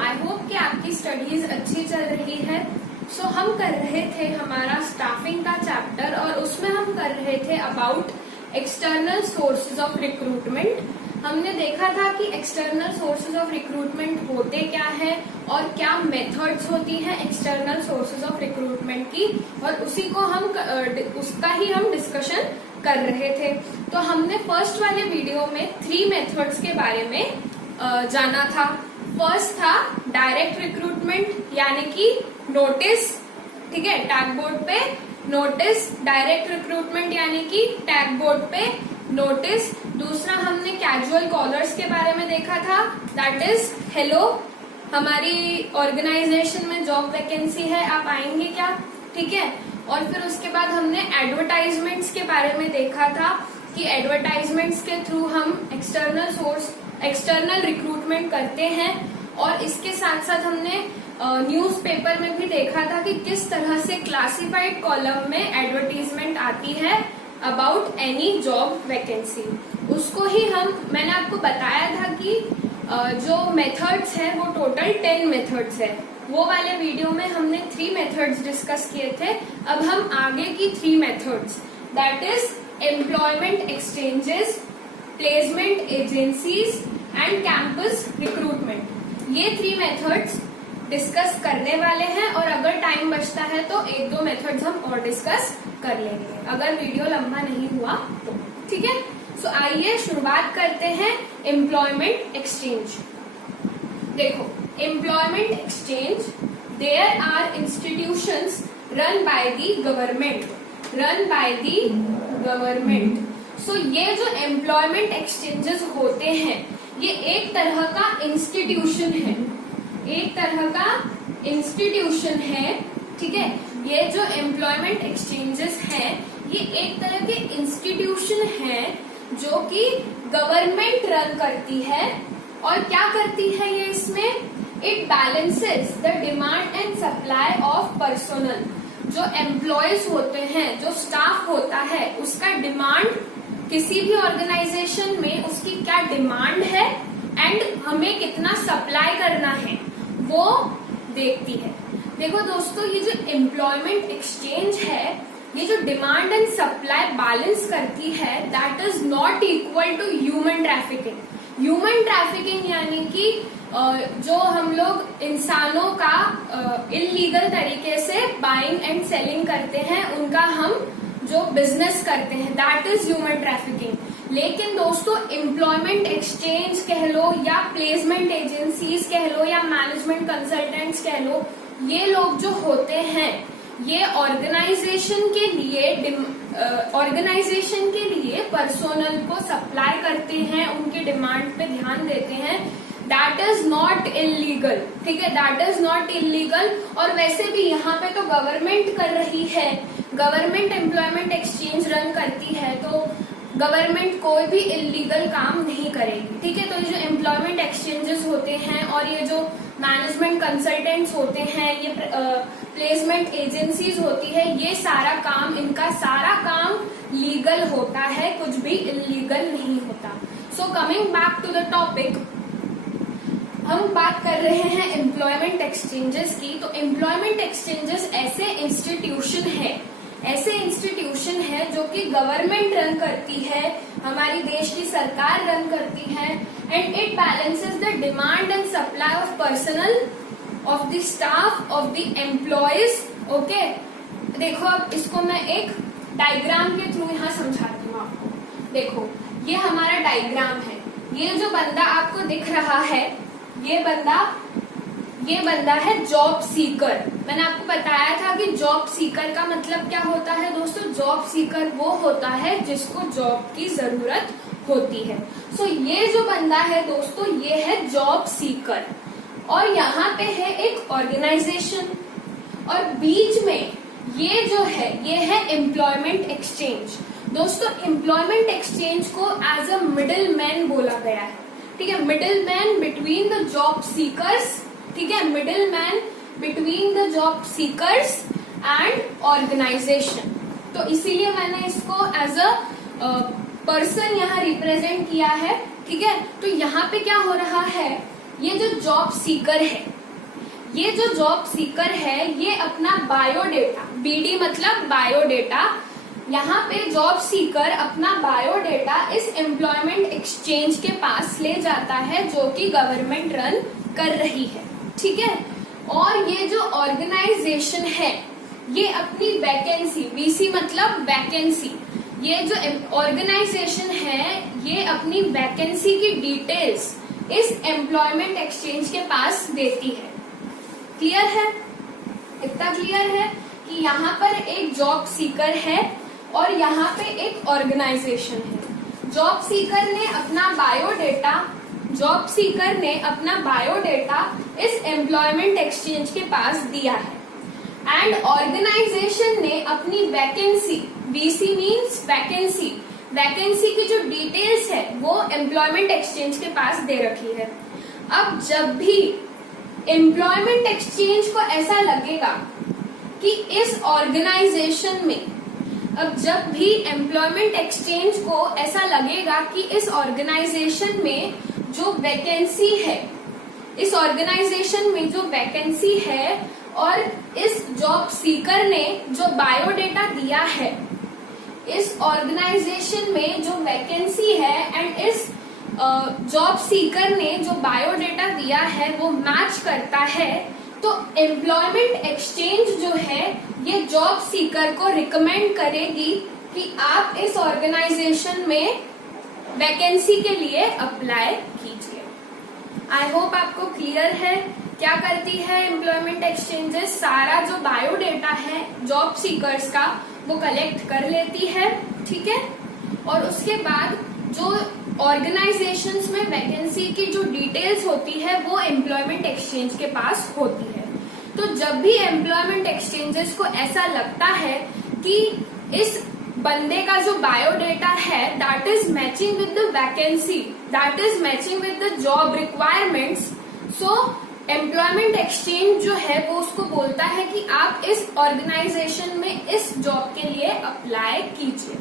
I hope कि आपकी studies अच्छी चल रही है। सो हम कर रहे थे हमारा स्टाफिंग का चैप्टर और उसमें हम कर रहे थे about external sources of recruitment. हमने देखा था कि एक्सटर्नल सोर्सेज ऑफ रिक्रूटमेंट होते क्या है और क्या मेथड्स होती हैं एक्सटर्नल सोर्सेज ऑफ रिक्रूटमेंट की, और उसी को हम उसका ही हम डिस्कशन कर रहे थे। तो हमने फर्स्ट वाले वीडियो में 3 मेथड्स के बारे में जाना था। फर्स्ट था डायरेक्ट रिक्रूटमेंट यानी कि नोटिस, ठीक है, टैग बोर्ड पे नोटिस। डायरेक्ट रिक्रूटमेंट यानी कि टैग बोर्ड पे नोटिस। दूसरा हमने कैजुअल कॉलर्स के बारे में देखा था, दैट इज हेलो, हमारी ऑर्गेनाइजेशन में जॉब वैकेंसी है, आप आएंगे क्या, ठीक है। और फिर उसके बाद हमने एडवर्टाइजमेंट्स के बारे में देखा था कि एडवर्टाइजमेंट्स के थ्रू हम एक्सटर्नल रिक्रूटमेंट करते हैं। और इसके साथ साथ हमने न्यूज़पेपर में भी देखा था कि किस तरह से क्लासिफाइड कॉलम में एडवर्टीजमेंट आती है अबाउट एनी जॉब वैकेंसी। उसको ही मैंने आपको बताया था कि जो मेथड्स है वो टोटल 10 मेथड्स है। वो वाले वीडियो में हमने 3 मेथड्स डिस्कस किए थे। अब हम आगे की 3 methods, that is employment exchanges, placement agencies and campus recruitment, ये 3 मेथड्स डिस्कस करने वाले हैं। और अगर टाइम बचता है तो 1-2 मेथड्स हम और डिस्कस कर लेंगे, अगर वीडियो लंबा नहीं हुआ तो, ठीक है। सो आइए शुरुआत करते हैं एम्प्लॉयमेंट एक्सचेंज। देखो, employment exchange, there are institutions run by the government. So ये जो एम्प्लॉयमेंट एक्सचेंजेस होते हैं ये एक तरह का इंस्टीट्यूशन है, ठीक है। ये जो एम्प्लॉयमेंट एक्सचेंजेस हैं ये एक तरह के इंस्टीट्यूशन है जो कि गवर्नमेंट रन करती है। और क्या करती है ये इसमें, it balances the demand and supply of personnel. जो एम्प्लॉयज होते हैं, जो स्टाफ होता है, उसका डिमांड, किसी भी ऑर्गेनाइजेशन में उसकी क्या डिमांड है एंड हमें कितना सप्लाई करना है वो देखती है। देखो दोस्तों, ये जो एम्प्लॉयमेंट एक्सचेंज है ये जो डिमांड एंड सप्लाई बैलेंस करती है that is not equal to human trafficking. Human trafficking यानी कि जो हम लोग इंसानों का इलीगल तरीके से बाइंग एंड सेलिंग करते हैं, उनका हम जो बिजनेस करते हैं, दैट इज ह्यूमन ट्रैफिकिंग। लेकिन दोस्तों एम्प्लॉयमेंट एक्सचेंज कह लो या प्लेसमेंट एजेंसीज कह लो या मैनेजमेंट कंसल्टेंट्स कह लो, ये लोग जो होते हैं ये ऑर्गेनाइजेशन के लिए पर्सोनल को सप्लाई करते हैं, उनके डिमांड पे ध्यान देते हैं। दैट इज नॉट इलीगल, ठीक है, दैट इज नॉट इलीगल। और वैसे भी यहाँ पे तो गवर्नमेंट कर रही है, गवर्नमेंट एम्प्लॉयमेंट एक्सचेंज रन करती है, तो गवर्नमेंट कोई भी इलीगल काम नहीं करेगी, ठीक है। तो ये जो एम्प्लॉयमेंट एक्सचेंजेस होते हैं और ये जो मैनेजमेंट कंसल्टेंट्स होते हैं, ये प्लेसमेंट एजेंसीज होती है, ये सारा काम, इनका सारा काम लीगल होता है, कुछ भी इलीगल नहीं होता। So coming back to the topic, हम बात कर रहे हैं एम्प्लॉयमेंट एक्सचेंजेस की। तो एम्प्लॉयमेंट एक्सचेंजेस ऐसे इंस्टीट्यूशन है जो कि गवर्नमेंट रन करती है, हमारी देश की सरकार रन करती है, and it balances the demand and supply of personal, of the staff, of the employees, okay. देखो, अब इसको मैं एक डायग्राम के थ्रू यहाँ समझाती हूँ आपको। देखो, ये हमारा डायग्राम है। ये जो बंदा आपको दिख रहा है, ये बंदा है जॉब सीकर। मैंने आपको बताया था कि जॉब सीकर का मतलब क्या होता है दोस्तों। जॉब सीकर वो होता है जिसको जॉब की जरूरत होती है। सो ये जो बंदा है दोस्तों ये है जॉब सीकर, और यहाँ पे है एक ऑर्गेनाइजेशन, और बीच में ये जो है ये है एम्प्लॉयमेंट एक्सचेंज। दोस्तों एम्प्लॉयमेंट एक्सचेंज को एज अ मिडिल मैन बोला गया है, ठीक है, middle man between the job seekers, ठीक है, middle man between the job seekers and organisation. तो इसीलिए मैंने इसको एज अ पर्सन यहाँ रिप्रेजेंट किया है, ठीक है। तो यहाँ पे क्या हो रहा है ये जो जॉब सीकर है, ये जो जॉब सीकर है, ये अपना बायोडेटा, बीडी मतलब बायोडेटा, यहाँ पे जॉब सीकर अपना बायोडेटा इस एम्प्लॉयमेंट एक्सचेंज के पास ले जाता है जो कि गवर्नमेंट रन कर रही है, ठीक है। और ये जो ऑर्गेनाइजेशन है, ये अपनी वैकेंसी, वीसी मतलब वैकेंसी, ये जो ऑर्गेनाइजेशन है ये अपनी वैकेंसी की डिटेल्स इस एम्प्लॉयमेंट एक्सचेंज के पास देती है। क्लियर है? इतना क्लियर है कि यहाँ पर एक जॉब सीकर है और यहाँ पे एक ऑर्गेनाइजेशन है। जॉब सीकर ने अपना बायोडेटा इस एम्प्लॉयमेंट एक्सचेंज के पास दिया है एंड ऑर्गेनाइजेशन ने अपनी वैकेंसी, वीसी मीन्स वैकेंसी की जो डिटेल्स है वो एम्प्लॉयमेंट एक्सचेंज के पास दे रखी है। अब जब भी एम्प्लॉयमेंट एक्सचेंज को ऐसा लगेगा कि इस ऑर्गेनाइजेशन में, अब जब भी एम्प्लॉयमेंट एक्सचेंज को ऐसा लगेगा कि इस ऑर्गेनाइजेशन में जो वैकेंसी है, इस ऑर्गेनाइजेशन में जो वैकेंसी है और इस जॉब सीकर ने जो बायोडेटा दिया है, इस ऑर्गेनाइजेशन में जो वैकेंसी है एंड इस जॉब सीकर ने जो बायोडेटा दिया है वो मैच करता है, तो एम्प्लॉयमेंट एक्सचेंज जो है ये जॉब सीकर को रिकमेंड करेगी कि आप इस ऑर्गेनाइजेशन में वैकेंसी के लिए अप्लाई कीजिए। आई होप आपको क्लियर है क्या करती है एम्प्लॉयमेंट एक्सचेंजेस। सारा जो बायोडेटा है जॉब सीकर्स का वो कलेक्ट कर लेती है, ठीक है। और उसके बाद जो ऑर्गेनाइजेशंस में वैकेंसी की जो डिटेल्स होती है वो एम्प्लॉयमेंट एक्सचेंज के पास होती है। तो जब भी एम्प्लॉयमेंट एक्सचेंजेस को ऐसा लगता है कि इस बंदे का जो बायोडेटा है that is matching with the vacancy, that is matching with the job requirements, so employment exchange जो है वो उसको बोलता है कि आप इस ऑर्गेनाइजेशन में इस जॉब के लिए अप्लाई कीजिए।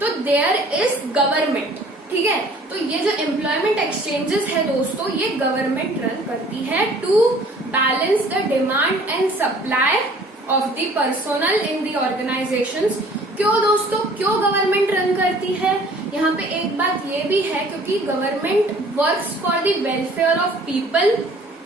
तो देयर इज गवर्नमेंट, ठीक है। तो ये जो एम्प्लॉयमेंट एक्सचेंजेस है दोस्तों, ये गवर्नमेंट रन करती है to balance the demand and supply of the personnel in the organisations. क्यों दोस्तों, क्यों गवर्नमेंट रन करती है? यहाँ पे एक बात ये भी है क्योंकि government works for the welfare of people,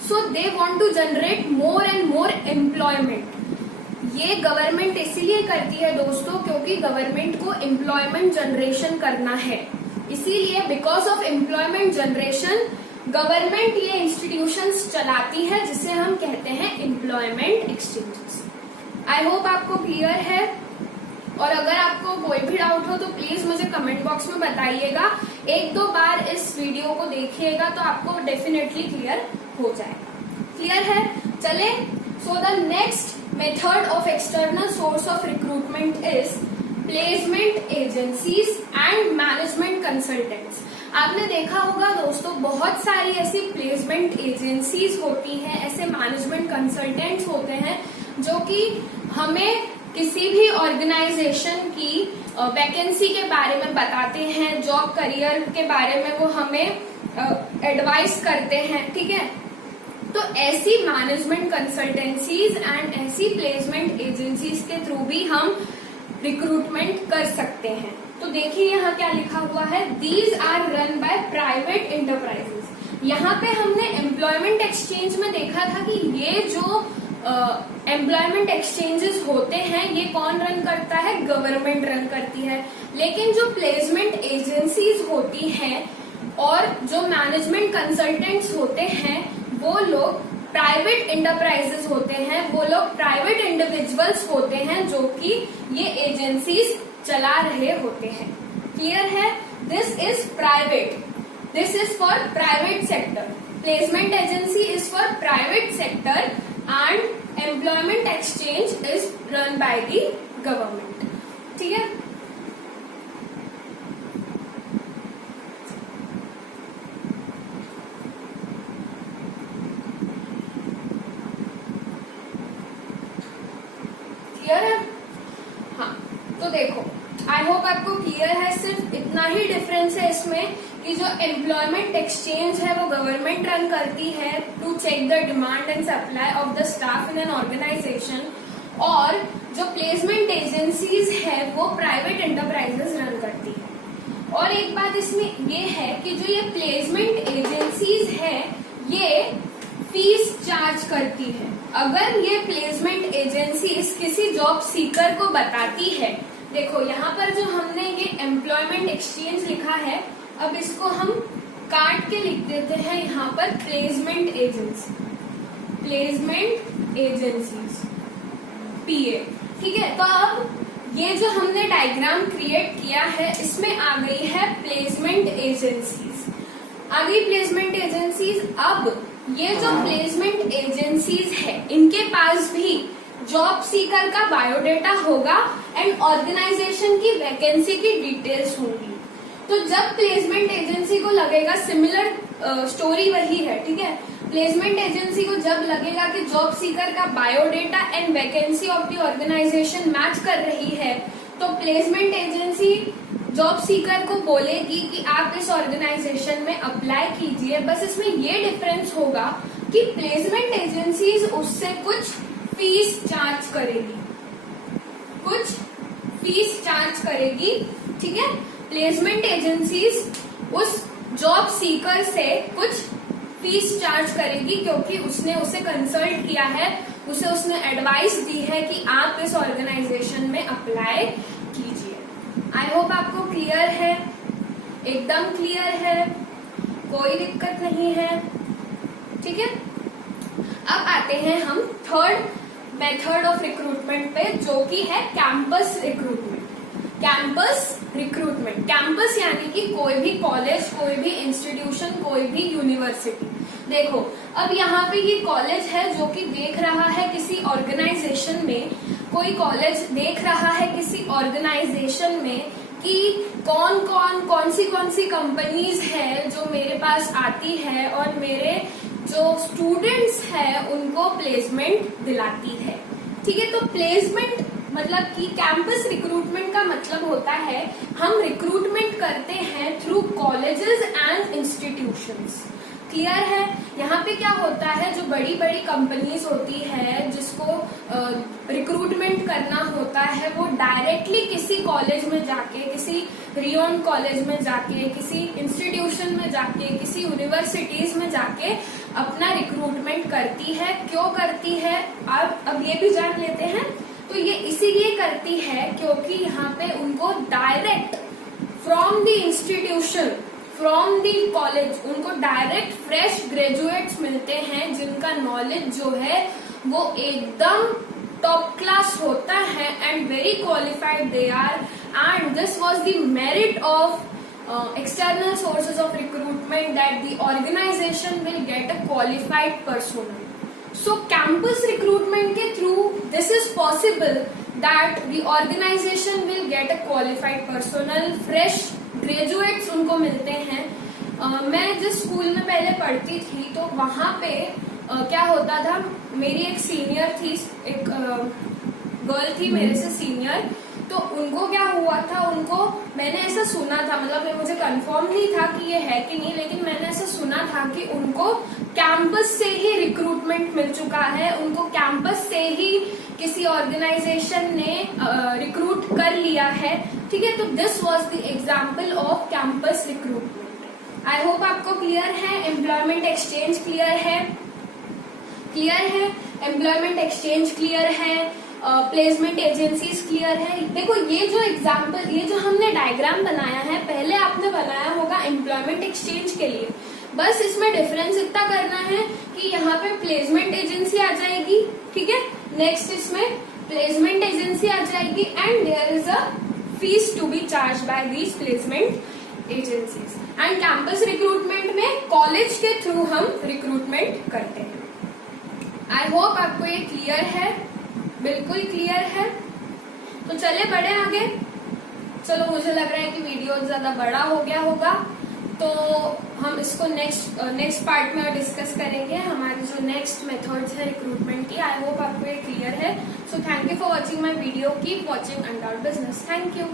so they want to generate more and more employment. ये गवर्नमेंट इसीलिए करती है दोस्तों क्योंकि गवर्नमेंट को एम्प्लॉयमेंट जनरेशन करना है, इसीलिए because of employment generation government ये इंस्टीट्यूशंस चलाती है जिसे हम कहते हैं एम्प्लॉयमेंट एक्सचेंजेस। आई होप आपको क्लियर है, और अगर आपको कोई भी डाउट हो तो प्लीज मुझे कमेंट बॉक्स में बताइएगा। एक दो बार इस वीडियो को देखिएगा तो आपको डेफिनेटली क्लियर हो जाएगा। क्लियर है? चले, so the next method of external source of recruitment is placement agencies and management consultants. आपने देखा होगा दोस्तों बहुत सारी ऐसी प्लेसमेंट एजेंसीज होती हैं, ऐसे मैनेजमेंट कंसल्टेंट्स होते हैं जो कि हमें किसी भी ऑर्गेनाइजेशन की वैकेंसी के बारे में बताते हैं, जॉब करियर के बारे में वो हमें एडवाइस करते हैं, ठीक है। तो ऐसी मैनेजमेंट कंसल्टेंसीज एंड ऐसी प्लेसमेंट एजेंसीज के थ्रू भी हम रिक्रूटमेंट कर सकते हैं। तो देखिए यहाँ क्या लिखा हुआ है, these are run by private enterprises. यहाँ पे हमने एम्प्लॉयमेंट एक्सचेंज में देखा था कि ये जो एम्प्लॉयमेंट एक्सचेंजेस होते हैं ये कौन रन करता है? गवर्नमेंट रन करती है। लेकिन जो प्लेसमेंट एजेंसीज होती हैं और जो मैनेजमेंट कंसल्टेंट्स होते हैं वो लोग प्राइवेट एंटरप्राइजेस होते हैं, वो लोग प्राइवेट इंडिविजुअल्स होते हैं जो कि ये एजेंसीज चला रहे होते हैं। क्लियर है? This is private, this is for private sector. Placement agency is for private sector and employment exchange is run by the government. ठीक है? क्लियर है? हाँ, तो देखो आई होप आपको क्लियर है। सिर्फ इतना ही डिफरेंस है इसमें कि जो एम्प्लॉयमेंट एक्सचेंज है वो गवर्नमेंट रन करती है to check the demand and supply of the staff in an organisation, और जो प्लेसमेंट एजेंसीज है वो प्राइवेट एंटरप्राइजेस रन करती है। और एक बात इसमें ये है कि जो ये प्लेसमेंट एजेंसीज है ये फीस चार्ज करती है। अगर ये प्लेसमेंट एजेंसीज किसी जॉब सीकर को बताती है, देखो यहाँ पर जो हमने ये एम्प्लॉयमेंट एक्सचेंज लिखा है, अब इसको हम काट के लिख देते हैं यहाँ पर placement agency, placement agencies PA, ठीक है। तो अब ये जो हमने डायग्राम क्रिएट किया है इसमें आ गई है प्लेसमेंट एजेंसीज, आ गई प्लेसमेंट एजेंसीज। अब ये जो प्लेसमेंट एजेंसीज है इनके पास भी जॉब सीकर का बायोडेटा होगा एंड ऑर्गेनाइजेशन की वैकेंसी की डिटेल्स होंगी। तो जब प्लेसमेंट एजेंसी को लगेगा, सिमिलर स्टोरी वही है, ठीक है, प्लेसमेंट एजेंसी को जब लगेगा कि जॉब सीकर का biodata and vacancy of the organisation match कर रही है, तो प्लेसमेंट एजेंसी जॉब सीकर को बोलेगी कि आप इस ऑर्गेनाइजेशन में अप्लाई कीजिए। बस इसमें ये डिफरेंस होगा कि प्लेसमेंट एजेंसीज उससे कुछ फीस चार्ज करेगी, कुछ फीस चार्ज करेगी, ठीक है। प्लेसमेंट एजेंसीज उस जॉब सीकर से कुछ फीस चार्ज करेगी क्योंकि उसने उसे कंसल्ट किया है, उसने एडवाइस दी है कि आप इस ऑर्गेनाइजेशन में अप्लाई कीजिए। आई होप आपको क्लियर है, एकदम क्लियर है, कोई दिक्कत नहीं है, ठीक है। अब आते हैं हम थर्ड मेथड ऑफ रिक्रूटमेंट पे, जो कि है campus recruitment. Campus recruitment, campus यानी कि कोई भी कॉलेज, कोई भी इंस्टीट्यूशन, कोई भी यूनिवर्सिटी। देखो अब यहाँ पे ये कॉलेज है जो कि देख रहा है किसी ऑर्गेनाइजेशन में, कोई कॉलेज देख रहा है किसी ऑर्गेनाइजेशन में कि कौन सी कंपनीज है जो मेरे पास आती है और मेरे जो स्टूडेंट्स है उनको प्लेसमेंट दिलाती है, ठीक है। तो प्लेसमेंट मतलब कि कैंपस रिक्रूटमेंट का मतलब होता है हम रिक्रूटमेंट करते हैं through colleges and institutions. Clear है। यहाँ पे क्या होता है, जो बड़ी बड़ी कंपनीज होती है जिसको रिक्रूटमेंट करना होता है वो डायरेक्टली किसी कॉलेज में जाके, किसी रियोन कॉलेज में जाके, किसी इंस्टीट्यूशन में जाके, किसी यूनिवर्सिटीज में जाके अपना रिक्रूटमेंट करती है। क्यों करती है अब ये भी जान लेते हैं। तो ये इसीलिए करती है क्योंकि यहाँ पे उनको direct from the institution, from the college उनको डायरेक्ट फ्रेश ग्रेजुएट्स मिलते हैं जिनका नॉलेज जो है वो एकदम टॉप क्लास होता है and very qualified they are, and this was the merit of external sources of recruitment that the organization will get a qualified personnel. So campus recruitment के through this is possible that the organization will get a qualified personnel, fresh graduates उनको मिलते हैं। मैं जिस school में पहले पढ़ती थी तो वहाँ पे क्या होता था, मेरी एक सीनियर थी, एक गर्ल थी मेरे से सीनियर, तो उनको क्या हुआ था, उनको मैंने ऐसा सुना था, मतलब मुझे कंफर्म नहीं था कि ये है कि नहीं, लेकिन मैंने ऐसा सुना था कि उनको कैंपस से ही रिक्रूटमेंट मिल चुका है, उनको कैंपस से ही किसी ऑर्गेनाइजेशन ने रिक्रूट कर लिया है, ठीक है। तो this was the example off campus recruitment. I hope आपको क्लियर है। एम्प्लॉयमेंट एक्सचेंज क्लियर है, क्लियर है, एम्प्लॉयमेंट एक्सचेंज क्लियर है, प्लेसमेंट एजेंसीज क्लियर है। देखो ये जो एग्जाम्पल, ये जो हमने डायग्राम बनाया है, पहले आपने बनाया होगा एम्प्लॉयमेंट एक्सचेंज के लिए, बस इसमें डिफरेंस इतना करना है कि यहाँ पे प्लेसमेंट एजेंसी आ जाएगी, ठीक है, नेक्स्ट इसमें प्लेसमेंट एजेंसी आ जाएगी and there is a fees to be charge by these placement agencies. And campus recruitment में कॉलेज के थ्रू हम रिक्रूटमेंट करते हैं। आई होप आपको ये क्लियर है, बिल्कुल क्लियर है। तो चले बढ़े आगे। चलो मुझे लग रहा है कि वीडियो ज्यादा बड़ा हो गया होगा, तो हम इसको नेक्स्ट पार्ट में डिस्कस करेंगे, हमारी जो नेक्स्ट मेथड्स है रिक्रूटमेंट की। आई होप आपको ये क्लियर है। So thank you for watching my video, keep watching Undoubt Business. Thank you.